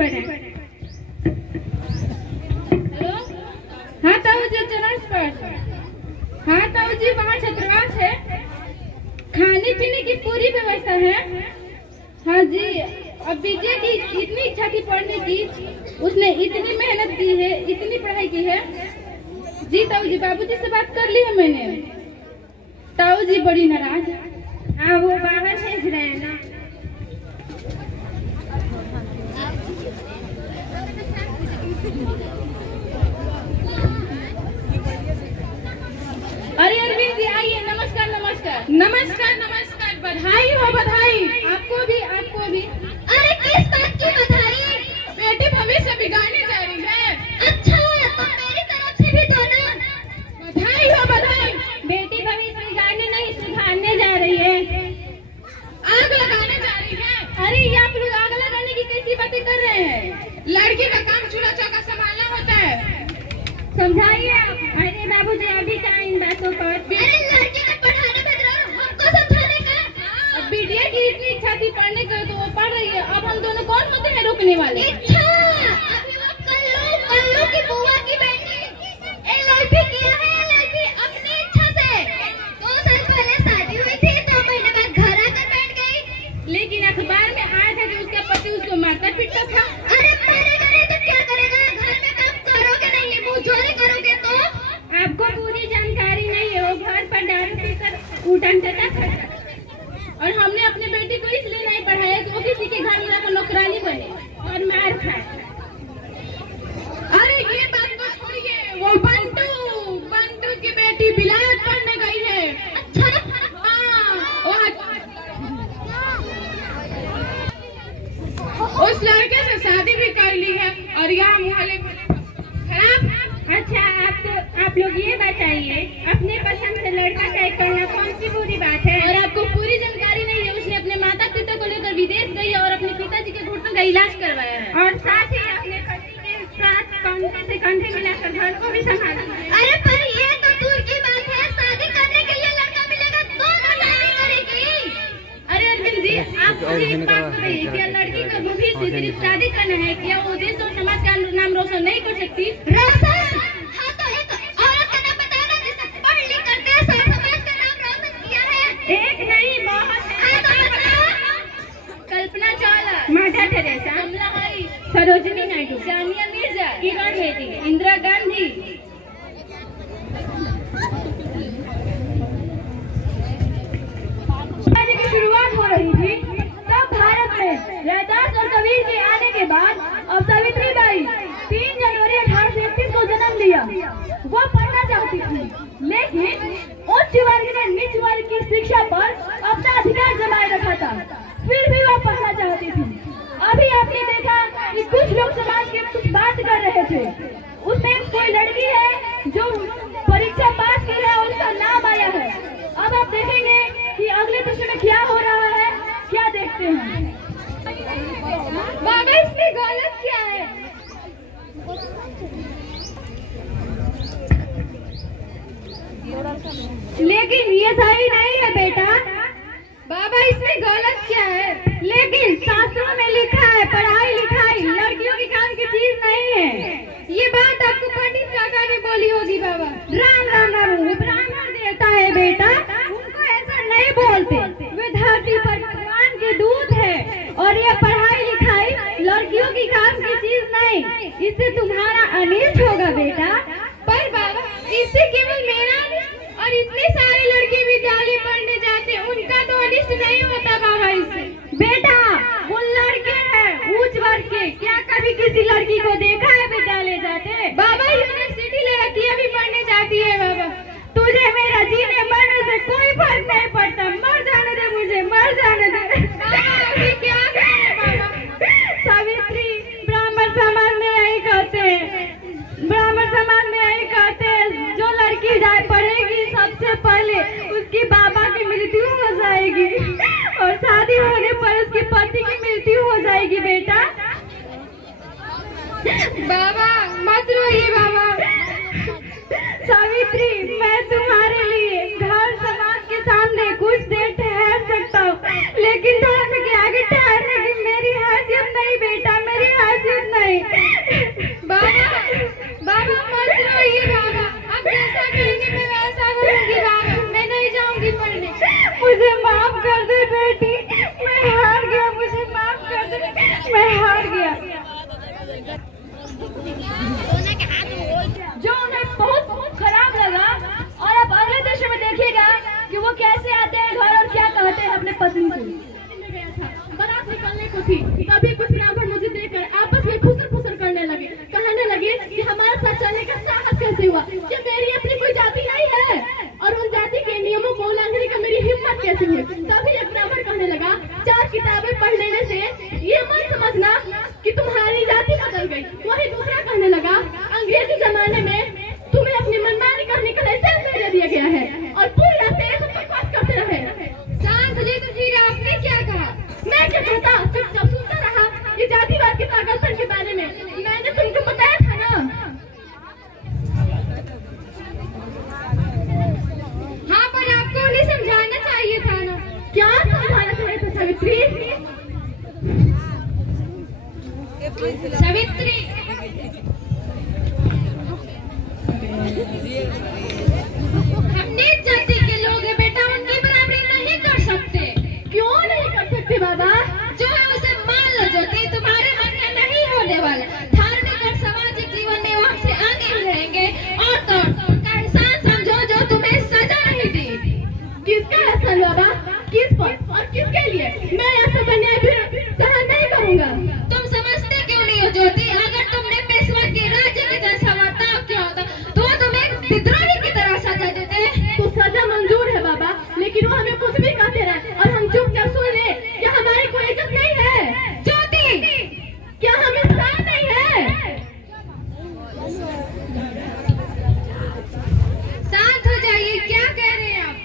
पड़े। हेलो, हाँ ताऊ जी चरण स्पर्श। हाँ ताऊ जी वहाँ छात्रावास है, खाने पीने की पूरी व्यवस्था है। हाँ जी, अब विजय की इतनी इच्छा थी पढ़ने की, उसने इतनी मेहनत की है, इतनी पढ़ाई की है। जी ताऊ जी, बाबूजी से बात कर ली है मैंने। ताऊ जी बड़ी नाराज। हाँ वो बाहर भेज रहे हैं ना। अरे अरविंद जी आइए, नमस्कार नमस्कार। नमस्कार नमस्कार, बधाई हो बधाई। आपको भी आपको भी। अरे किस बात की बधाई? बेटी भविष्य बिगाड़ने जा रही है। अच्छा, तो मेरी तरफ से भी दो ना। बधाई हो बधाई। बेटी भविष्य बिगाड़ने नहीं, सुधारने जा रही है। आग लगाने जा रही है। अरे ये आप लोग आग लगाने की कैसी बातें कर रहे हैं? लड़की का काम चूल्हा चौका संभालना होता है। समझाइए आप। अरे बाबूजी अभी क्या इन बातों पर। अरे लड़की को पढ़ाने भेज रहा हूँ, हमको समझाने का। अब बिटिया की इतनी इच्छा थी पढ़ने की तो वो पढ़ रही है। अब हम दोनों कौन होते हैं रोकने वाले? अच्छा, अभी वो कल्लू की बुआ की बेटी LLB किया है। LLB अपनी इच्छा से 2 साल पहले शादी हुई थी, 2 महीने बाद घर आकर बैठ गई। लेकिन अखबार में आया था कि उसका पति उसको मारता पीटता था। अरे मारेगा नहीं तो क्या करेगा? घर में काम करोगे नहीं, मुंह चोरी करोगे तो? आपको पूरी जानकारी नहीं है। वो घर पर दारू पीकर उठन चटा था। और हमने अपने बेटी को इसलिए नहीं पढ़ाया कि वो किसी के घर में जाकर नौकरानी बने और मार खाए। अरे ये बात तो छोड़िए, वो बंटू की बेटी विलायत पढ़ने गई है। अच्छा, हाँ, उस लड़के से शादी भी कर ली है और यहाँ मोहल्ले खराब। अच्छा आप लोग ये बताइए, अपने पसंद से लड़का तय करना कौन सी बुरी बात है? और आपको पूरी जानकारी नहीं है। उसने अपने माता पिता को लेकर विदेश गई है और अपने पिताजी के घुटनों का इलाज करवाया है और साथ ही अपने पति के साथ कंधे से कंधे मिलाकर घर को भी संभाला है। अरे पर ये तो दूर की बात है, शादी करने के लिए लड़का मिलेगा तो ना शादी करेगी। अरे अरविंद जी, आप मुझे एक बात बताइए, क्या लड़की का भविष्य सिर्फ शादी करना है? क्या वो देश और समाज का नाम रोशन नहीं कर सकती? रोशन? हाँ तो एक औरत का नाम बताओ ना जिसने पढ़ लिख करके समाज का नाम रोशन किया है। एक नहीं, बहुत है। हाँ तो बताओ। कल्पना चावला, मदर टेरेसा, कमला हैरिस, सरोजिनी नायडू, सानिया मिर्जा, किरण बेदी, इंदिरा गांधी। की शुरुआत हो रही थी तब भारत में रैदास और कबीर के आने के बाद अब सावित्रीबाई 3 जनवरी 1831 को जन्म लिया। वो पढ़ना चाहती थी, लेकिन उच्च वर्ग ने नीच वर्ग की शिक्षा पर अपना अधिकार जमाए रखा था। फिर भी वो पढ़ना चाहती थी। अभी आपने देखा कि कुछ लोग समाज के कुछ बात कर रहे थे। उसमें कोई लड़की है जो परीक्षा पास की है, उसका नाम आया है। अब आप देखेंगे कि अगले प्रश्न में क्या हो रहा है, क्या देखते हैं। बाबा इसमें गलत क्या है? लेकिन ये सही नहीं है बेटा। बाबा इसमें गलत क्या है? लेकिन शास्त्रों में लिखा है पढ़ाई लिखाई लड़कियों की काम की चीज नहीं है। ये बात आपको पंडित काका ने बोली होगी बाबा। राम राम राम, वो ब्राह्मण देवता है बेटा, उनको ऐसा नहीं बोलते। वे धरती पर भगवान के दूत है और ये पढ़ाई लिखाई लड़कियों की काम की चीज नहीं। इससे तुम्हारा अनिष्ट होगा बेटा। पर बाबा इससे केवल मेरा अनिष्ट और इतने सारे लड़के विद्यालय पढ़ने जाते, उनका तो अनिष्ट नहीं होता बाबा इससे। बेटा वो लड़के हैं उच्च वर्ग के, क्या कभी किसी लड़की को देखा है विद्यालय जाते? बाबा यूनिवर्सिटी लड़कियां भी पढ़ने जाती है बाबा। तुझे मेरा जीने मरने से कोई फर्क नहीं पड़ता। मर जाने दे मुझे, मर जाने दे। अभी क्या करें बाबा? सावित्री, ब्राह्मण समाज में यही कहते हैं, ब्राह्मण समाज में यही कहते हैं, जो लड़की जाए पढ़ेगी सबसे पहले उसकी बाबा की मृत्यु हो जाएगी और शादी होने पर उसके पति की मृत्यु हो जाएगी बेटा। बाबा मत रोइए बाबा। सावित्री, मैं तुम्हारे लिए घर समाज के सामने कुछ देर ठहर सकता हूँ, लेकिन धर्म के आगे ठहरने की मेरी हैसियत नहीं बेटा, मेरी हैसियत बेटी, मैं हार गया, मुझे माफ कर दे, मैं हार गया। जो उन्हें बहुत बहुत खराब लगा। और अब अगले दृश्य में देखिएगा कि वो कैसे आते हैं घर और क्या कहते हैं अपने पत्नी से। बारात निकलने को थी, तभी कुछ ब्राह्मण मुझे देखकर आपस में खुसर फुसर करने लगे, कहने लगे कि हमारे साथ चलने का साहस कैसे हुआ, कि मेरी अपनी कोई जाति नहीं है और उन जाति के नियमों को उल्लंघने का मेरी हिम्मत कैसे हुई। तभी एक ब्राह्मण कहने लगा, 4 किताबें पढ़ लेने से ये मत समझना कि तुम्हारी जाति बदल गई। वही दूसरा कहने लगा, अंग्रेजी जमाने में तुम्हें अपनी मनमानी करने का लाइसेंस दे दिया गया है और पूरी रात बकवास करते रहे। शांत जी, तुझे आपने क्या कहा? मैं क्या कहता, चुपचाप सुनता रहा। ये जातिवाद के पागलपन के बारे में मैंने तुमको बताया था ना। हाँ, पर आपको उन्हें समझाना चाहिए था ना। क्या समझाना चाहिए था सावित्री? सावित्री, हमने जाति के लोग हैं बेटा, उनकी बराबरी नहीं कर सकते। क्यों नहीं कर सकते बाबा? जो है उसे मान लो ज्योति, तुम्हारे मन में नहीं होने वाला। धार्मिक और सामाजिक जीवन में वहाँ से आगे ही रहेंगे और तो उनका एहसान समझो जो तुम्हें सजा नहीं दी। किसका एहसान बाबा? किस पर और किसके लिए? मैं ऐसा अन्याय फिर सहन नहीं करूंगा। तुम समझते क्यों नहीं हो ज्योति? अगर तुमने पेशवा के राज्य के जैसा बर्ताव किया होता तो तुम्हें विद्रोही की तरह सजा देते। तो सजा मंजूर है बाबा, लेकिन वो हमें कुछ भी कहते रहे और हम चुपचाप सुन ले। क्या हमारी कोई इज्जत नहीं है? ज्योति, क्या हम इंसान नहीं है? शांत हो जाइए, क्या कह रहे हैं आप?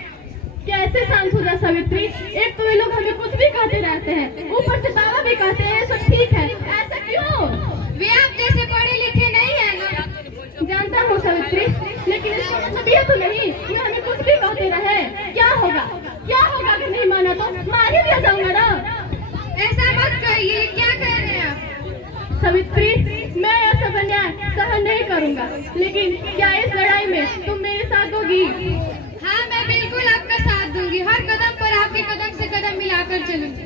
कैसे शांत हो जा सावित्री? एक तो ये लोग हमें कुछ भी कहते रहते हैं, ऊपर से बाबा भी कहते हैं सब ठीक है। ऐसा क्यों? वे आप जैसे पढ़े लिखे नहीं है ना। जानता हूँ सावित्री, लेकिन इसका मतलब ये तो नहीं कि हमें कुछ भी कहते रहे। क्या होगा? क्या होगा अगर नहीं माना तो? मार ही दिया जाऊंगा ना। ऐसा मत कहिए, क्या कह रहे हैं आप? सावित्री, मैं ऐसा अन्याय सहन नहीं करूंगा, लेकिन क्या इस लड़ाई में तुम मेरे साथ होगी? हाँ, मैं बिल्कुल आपका साथ दूंगी। हर कदम पर आपके कदम से कदम मिलाकर चलूंगी।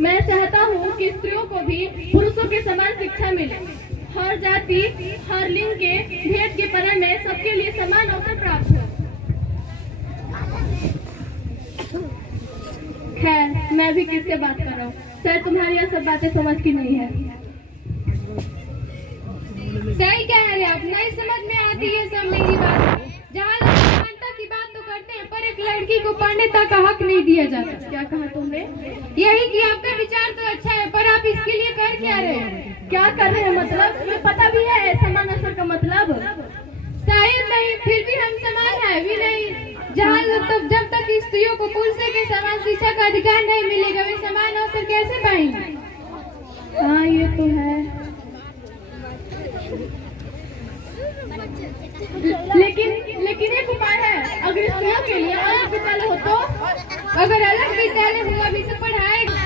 मैं चाहता हूँ कि स्त्रियों को भी पुरुषों के समान शिक्षा मिले। हर जाति, हर लिंग के भेद के परे में सबके लिए समान अवसर प्राप्त हो। खैर, मैं भी किससे बात कर रहा हूँ? शायद तुम्हारी यह सब बातें समझ की नहीं है। सही कह रहे हैं आप, नहीं समझ में आती है सब मेरी बात। जहाँ लोग समानता की बात तो करते हैं, पर एक लड़की को पढ़ने तक का हक नहीं दिया जाता। क्या कहा तुमने? यही कि आपका विचार तो अच्छा है, पर आप इसके लिए कर क्या रहे हैं? क्या कर रहे हैं मतलब? तुम्हें पता भी है समान अवसर का मतलब? शायद नहीं, फिर भी हम समान है भी नहीं। जब तक स्त्रियों को पुरुषों के समान शिक्षा का अधिकार नहीं मिलेगा, वे समान अवसर कैसे पाएंगे? हाँ, ये तो है। लेकिन एक उपाय है। अगर स्त्रियों के लिए अलग विद्यालय हो तो? अगर अलग विद्यालय हुआ भी तो पढ़ाएगा।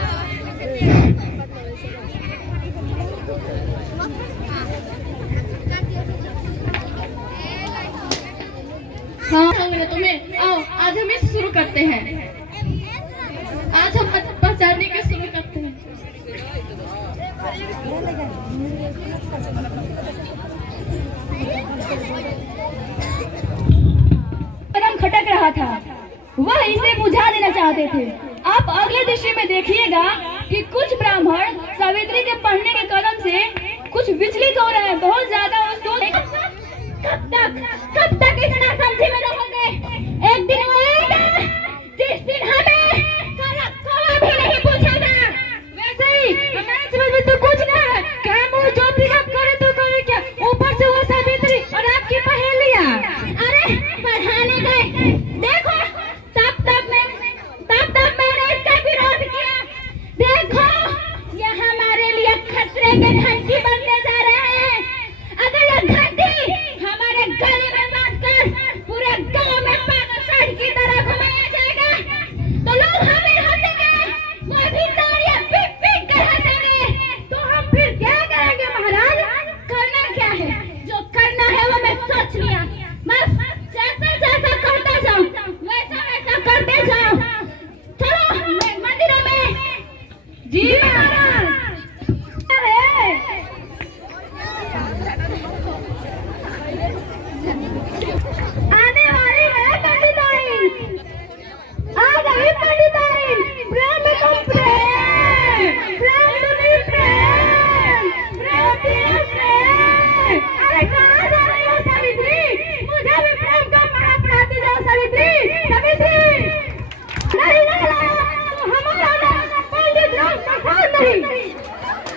हाँ, तुम्हें आओ, आज हम इसे शुरू करते हैं। आज हम पहचानने के शुरू करते हैं। कदम खटक रहा था, वह इसे बुझा देना चाहते थे। आप अगले दृश्य में देखिएगा कि कुछ ब्राह्मण सावित्री के पढ़ने के कदम से कुछ विचलित हो रहे हैं। बहुत ज्यादा वो सोच कब तक इतना समझी में रहोगे? एक दिन वो आएगा जिस दिन हमें भी नहीं पूछेगा। वैसे ही हमारे समझ में तो कुछ ना है। काम वो जो भी आप करे तो करे क्या, ऊपर से वो सावित्री और आपकी पहेलियां। अरे पढ़ाने गए, देखो तब तक मैंने इसका विरोध किया। देखो ये हमारे लिए खतरे के घंटी बनने जा रहे हैं। अगर ये घंटी हमारे गले में बांधकर पूरे गांव में पागल साड़ी की तरह घुमाया जाएगा तो लोग हमें हंसेंगे, वो भी तालियां पीट कर हंसेंगे। तो हम फिर क्या करेंगे महाराज? करना क्या है? जो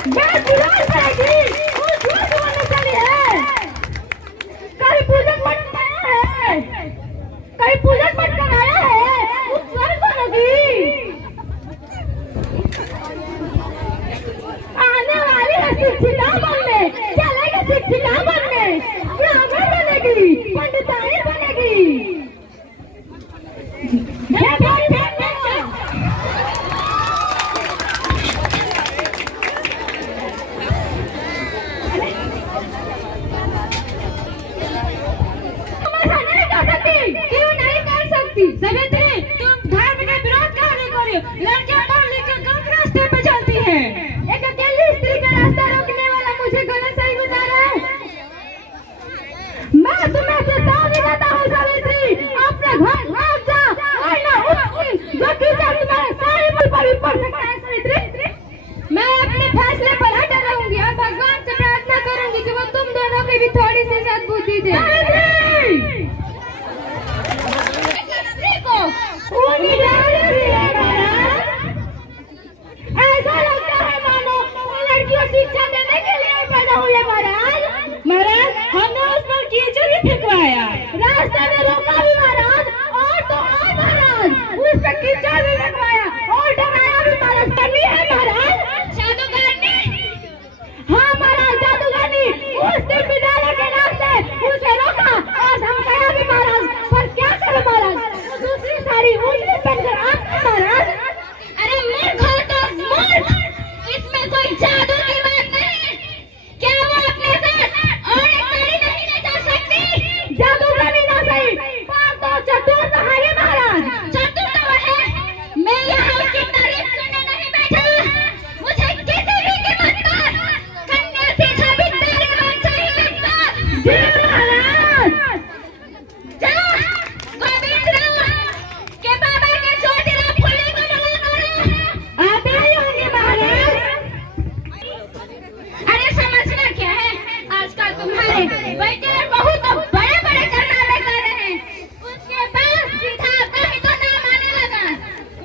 मैं बुला जाएगी वो झूठ बोलने चली है। कहीं पूजन मत कराया है, कहीं पूजन मत कराया है, वो स्वर्ग बनेगी। आने वाली है शिक्षिका बनने, चलेगी शिक्षिका बनने, ब्राह्मण बनेगी, पंडिताई बनेगी। क्यों नहीं कर सकती? सवित्री, तुम धर्म का विरोध क्यों नहीं कर रही हो? लड़कियां पढ़ लिख कर गलत रास्ते पे चलती हैं। एक अकेली स्त्री का रास्ता रोकने वाला मुझे गलत सही बता रहा है। मैं तुम्हें चेतावनी देता हूँ सवित्री, अपने घर भाग जा, वरना उसकी जो कीचड़ तुम्हारे सारे मुंह पर भी पड़ सकता है। सवित्री, मैं अपने फैसले पर अटल रहूंगी और भगवान से प्रार्थना करूंगी कि वो तुम दोनों की भी थोड़ी सी सद्बुद्धि दे। ऐसा लगता है मानो वो लड़कियों शिक्षा देने के लिए पैदा हुए। महाराज हमने उस पर कीचड़ ही फेंकवाया, रास्ते में रोका भी महाराज, और तो और महाराज उस पर कीचड़ भी फेंकवाया और डराया भी महाराज। करनी है महाराज जादूगरनी। हाँ महाराज जादूगरनी, उस दिन विद्यालय के रास्ते उसे रोका और धमकाया भी महाराज। पर क्या करो महाराज, दूसरी साड़ी उल्टी पहनकर आपने महाराज। अरे मूर्ख हो तो मूर्ख, इसमें कोई जादू की बात नहीं। क्या वो अपने साथ और एक साड़ी नहीं ले जा सकती? जादूगरनी ना सही, पर तो चतुर तो है ही महाराज। चतुर तो वो है, मैं यहाँ उसकी तारीफ करने नहीं बैठा। मुझे किसी भी कीमत पर कन्या से साबित करना चाहिए। जी महाराज। जाओ गोविंदराव के बाबा के छोटीराव फुल्ली को बुला करो। आते ही होंगे महाराज। अरे समझना क्या है, आजकल तुम्हारे बेटे और बहू तो बड़े बड़े कारनामे कर रहे हैं, उसके बाद सीधा आपका ही तो नाम आने लगा।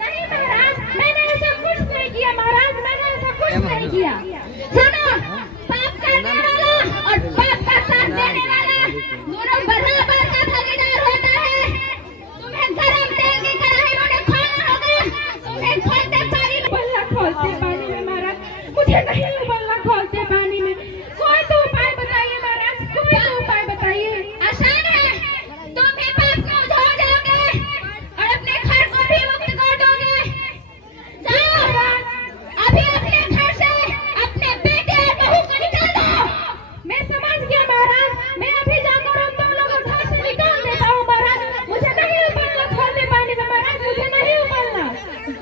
नहीं महाराज, मैंने ऐसा कुछ नहीं किया महाराज, मैंने ऐसा कुछ नहीं किया। सुनो, पाप करने वाला और पाप का साथ देने वाला दोनों बराबर का भागीदार होता है। तुम्हें गरम तेल की कढ़ाई में खोलना होगा, तुम्हें खोलते पानी में उबलना खोलते पानी में महाराज, मुझे नहीं उबलना खोलते पानी में। कोई तो उपाय बताइए महाराज, कोई तो उपाय बताइए। आसान है, तुम भी पाप को धो जाओगे और अपने घर को भी मुक्त कर दोगे। जाओ अभी अपने घर से अपने बेटे और बहू को निकाल दो। मैं समझ गया महाराज, मैं अभी जाकर उन दोनों को घर से निकाल देता हूँ महाराज। मुझे नहीं उबलना खोलते पानी में महाराज, मुझे नहीं उबलना।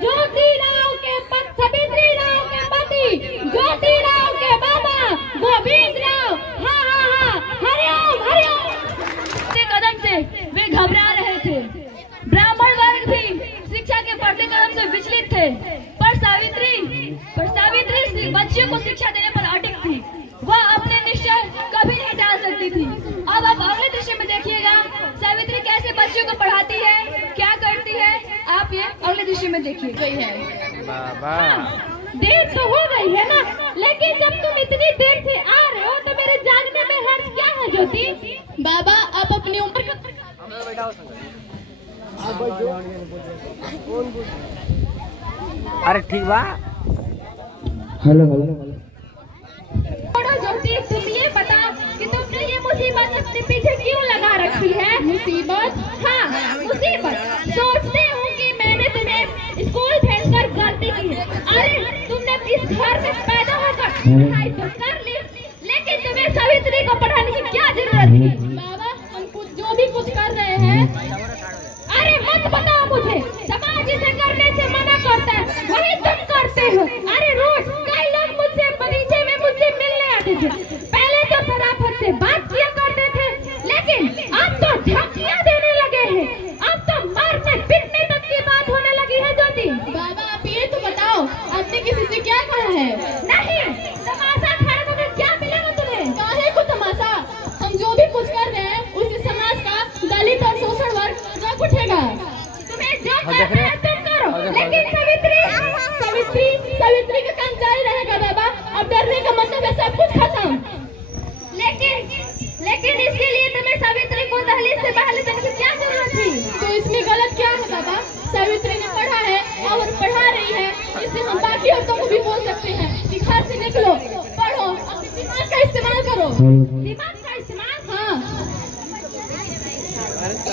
ज्योतिराव के पति, सवित्री राव के पति, ज्योतिराव के बाबा गोविंदराव। हाँ हाँ हाँ, हरिओम हरिओम। कदम से वे घबरा रहे थे। ब्राह्मण वर्ग भी शिक्षा के बढ़ते कदम से विचलित थे, पर सावित्री बच्चियों को शिक्षा देने पर अटक थी। वह अपने निश्चय कभी नहीं टाल सकती थी। अब आप अगले दृश्य में देखिएगा सावित्री कैसे बच्चियों को पढ़ाती है, क्या करती है। आप ये अगले दृश्य में देखिए। गई है देर तो हो गई है ना, लेकिन जब तुम इतनी देर से आ रहे हो तो मेरे जागने में हर्ज क्या है ज्योति? बाबा आप अपनी उम्र का अरे ठीक बा। छोड़ो ज्योति, तुम ये बता कि तुमने ये मुसीबत अपने पीछे क्यों लगा रखी है? मुसीबत? हाँ मुसीबत। सोचते हूँ कि मैंने तुम्हें स्कूल भेजकर गलती की है। अरे तुमने इस घर में पैदा होकर पढ़ाई तो कर ली, लेकिन तुम्हें सवित्री को पढ़ाने की क्या जरूरत थी? बाबा हम कुछ जो भी कुछ कर रहे हैं। अरे मत बताओ मुझे, समाज जिसे करने से मना करता है वही तुम करते हो। अरे रोज कई लोग मुझसे बगीचे में मुझसे मिलने आते थे। पहले तो शराफत से बात किया करते थे, लेकिन अब तो धमकियां देने लगे हैं। अब तो मारने पीटने तक की बात होने लगी है ज्योति। बाबा आप ये तो बताओ आपने किसी से क्या कहा है? नहीं, तमाशा खाने को क्या मिलेगा तुम्हें? काहे को तमाशा? को दहलीज से बाहर ले जाने की क्या जरूरत थी? तो इसमें गलत क्या है बाबा? सावित्री ने पढ़ा है और पढ़ा रही है, इससे हम बाकी औरतों को भी बोल सकते हैं कि घर से निकलो, पढ़ो, अपने दिमाग का इस्तेमाल करो। दिमाग का इस्तेमाल? हाँ,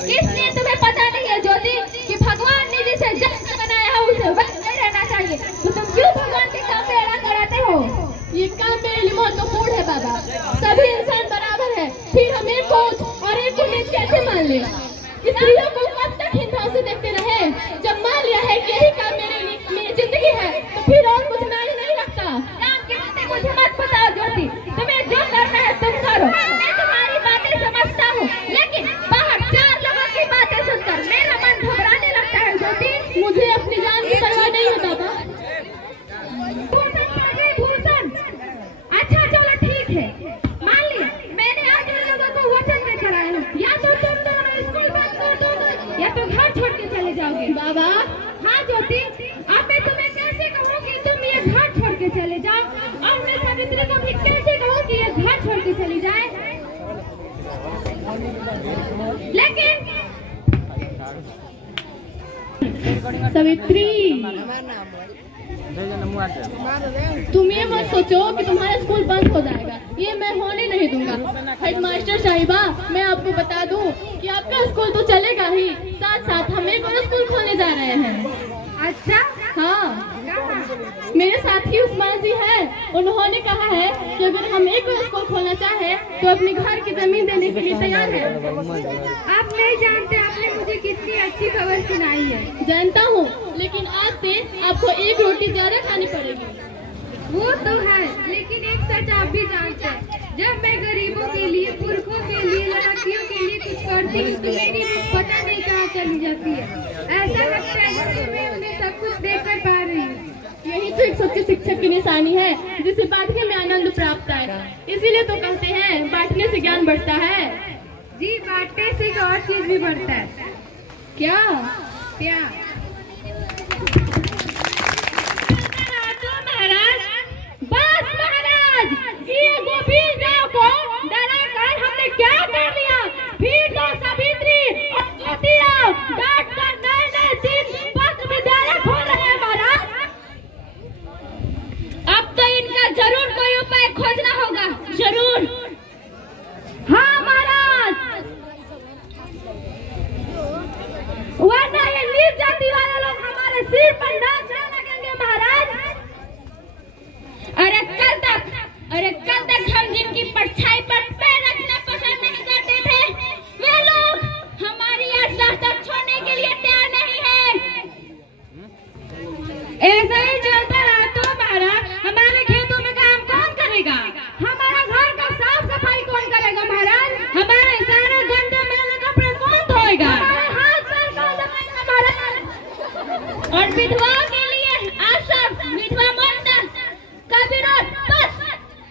इसलिए तुम्हें पता नहीं है ज्योति कि भगवान ने जिसे जैसा बनाया है उसे वैसे नहीं रहना चाहिए, तो तुम क्यों भगवान के काम में एलान कराते हो? ये काम मेरे लिए महत्वपूर्ण है बाबा। सभी इंसान बराबर है, फिर हम एक को उच्च और एक को नीच कैसे मान ले? स्त्रियों को कब तक इन भाव से देखते रहे? जब मान लिया है कि यही काम मेरी जिंदगी है, तो फिर और कुछ मायने नहीं रखता। काम की बातें मुझे मत बताओ ज्योति, तुम्हें जो करना है तुम करो। मैं तुम्हारी बातें समझता हूँ, लेकिन बाहर 4 लोगों की बातें सुनकर मेरा मन घबराने लगता है ज्योति। मुझे अपनी जान की परवाह नहीं है बाबा। भूषण, अच्छा चलो ठीक है, मान लिया मैंने आज इन लोगों को वचन देकर आया हूँ, या तो तुम दोनों स्कूल बंद कर दोगे या तो घर छोड़ के चले जाओगे। बाबा, हाँ ज्योति, अब मैं तुम्हें कैसे कहूँ कि तुम ये घर छोड़ के चले जाओ, और मैं सावित्री को भी कैसे कहूँ कि ये घर छोड़ के चली जाए? लेकिन सावित्री, तुम ये मत सोचो कि तुम्हारा स्कूल बंद हो जाएगा, ये मैं होने नहीं दूंगा। हेडमास्टर साहिबा, मैं आपको बता दूं कि आपका स्कूल तो चलेगा ही, साथ साथ हम एक और स्कूल खोलने जा रहे हैं। अच्छा, हाँ, मेरे साथी उस्मान जी हैं, उन्होंने कहा है कि अगर हम एक और स्कूल खोलना चाहे तो अपने घर की जमीन देने के लिए तैयार है। आप नहीं जानते आपने मुझे कितनी अच्छी खबर सुनाई है। जानता हूँ, लेकिन आज से आपको एक रोटी ज्यादा खानी पड़ेगी। वो तो है, लेकिन एक सच आप भी जानते हैं, जब मैं गरीबों के लिए, पुरखों के लिए, लड़कियों के लिए कुछ करती हूँ तो मेरी आँख पता नहीं कहाँ चली जाती है। ऐसा लगता है कि मैं उन्हें सब कुछ देकर पा रही हूँ। यही तो एक सच्चे शिक्षक की निशानी है, जिसे बांटने में आनंद प्राप्त है। इसीलिए तो कहते हैं बांटने से ज्ञान बढ़ता है। जी, बांटने से एक और चीज भी बढ़ता है। क्या? क्या? महाराज, बस महाराज, ये गोपीश गांव को डराकर हमने क्या कर लिया? फिर तो सावित्री और ज्योतिराव डांट कर नए 3 पत्र विद्यालय खोल रहे हैं महाराज। अब तो इनका जरूर कोई उपाय खोजना होगा, जरूर। हाँ महाराज, वरना ये नीच जाति वाले लोग हमारे सिर पर नाचने लगेंगे महाराज। अरे कल तक हम जिनकी परछाई पर पैर रखना पसंद नहीं करते थे, वे लोग हमारी आज रास्ता छोड़ने के लिए तैयार नहीं है। ऐसा ही चलता रहा तो महाराज हमारे खेतों में काम कौन करेगा? हमारा घर का साफ सफाई कौन करेगा महाराज? हमारे सारे गंदे मैले कपड़े कौन धोएगा? हमारे हाथ पैर कौन धोएगा महाराज? और विधवाओं के लिए आप सब विधवा मंडल का विरोध बस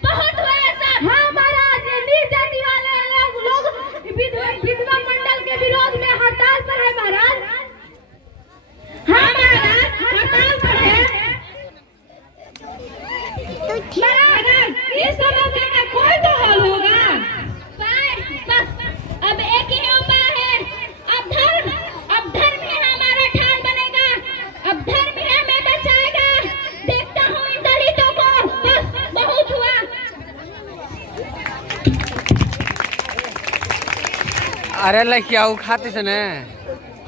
बहुत हुआ ऐसा। हाँ महाराज, ये नीच जाति वाले लोग विधवा मंडल के विरोध में हड़ताल पर है महाराज। हाँ महाराज, हड़ताल पर है महाराज। इस समस्या का कोई तो हल होगा। बस अब एक ही उपाय है, अब धर्म ही हमारा ठान बनेगा, अब धर्म ही हमें बचाएगा। देखता हूँ इन दलितों को, बस बहुत हुआ। अरे लड़किया वो खाते थे ना,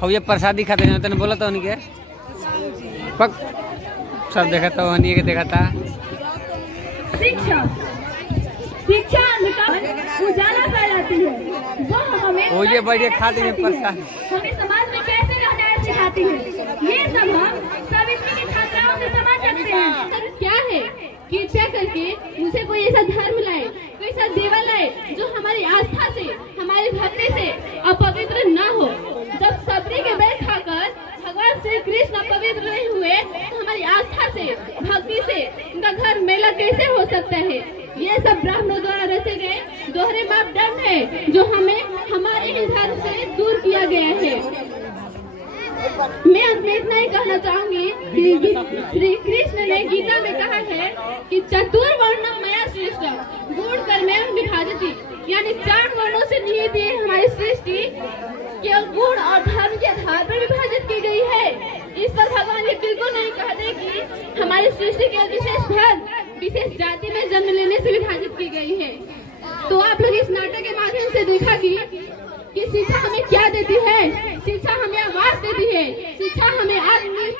हम ये प्रसादी खाते हैं, तने बोला था उनके पक सब देखा था, वही के देखा था। शिक्षा उजाला फैलाती है, वो हमें वो ये बढ़िया खाते हैं प्रसाद। हमें समाज में कैसे रहना है सिखाती है। ये सब हम सावित्री की छात्राओं से समझ सकते हैं। सच क्या है कि कृपया करके मुझे कोई ऐसा धर्म लाए, कोई ऐसा देवा लाए जो हमारी आस्था से, हमारे भक्ति से अपवित्र ना हो। जब सबरी के बैठ खाकर भगवान श्री कृष्ण अपवित्र नहीं हुए तो हमारी आस्था से, भक्ति से उनका घर मेला कैसे हो सकता है? ये सब ब्राह्मणों द्वारा रचे गए दोहरे मापदंड है जो हमें हमारे ही धर्म से दूर किया गया है। मैं अंत में इतना ही कहना चाहूंगी कि श्री कृष्ण ने गीता में कहा है कि चतुर्वर्णम मया सृष्टम, गुण कर्मैव विभाजति, यानी 4 वर्णों से निहित है हमारी सृष्टि, बिल्कुल नहीं कहते कि हमारी सृष्टि के विशेष भाग विशेष जाति में जन्म लेने से विभाजित की गई है। तो आप लोग इस नाटक के माध्यम से देखा कि शिक्षा हमें क्या देती है। शिक्षा हमें आवाज देती है, शिक्षा हमें आत्म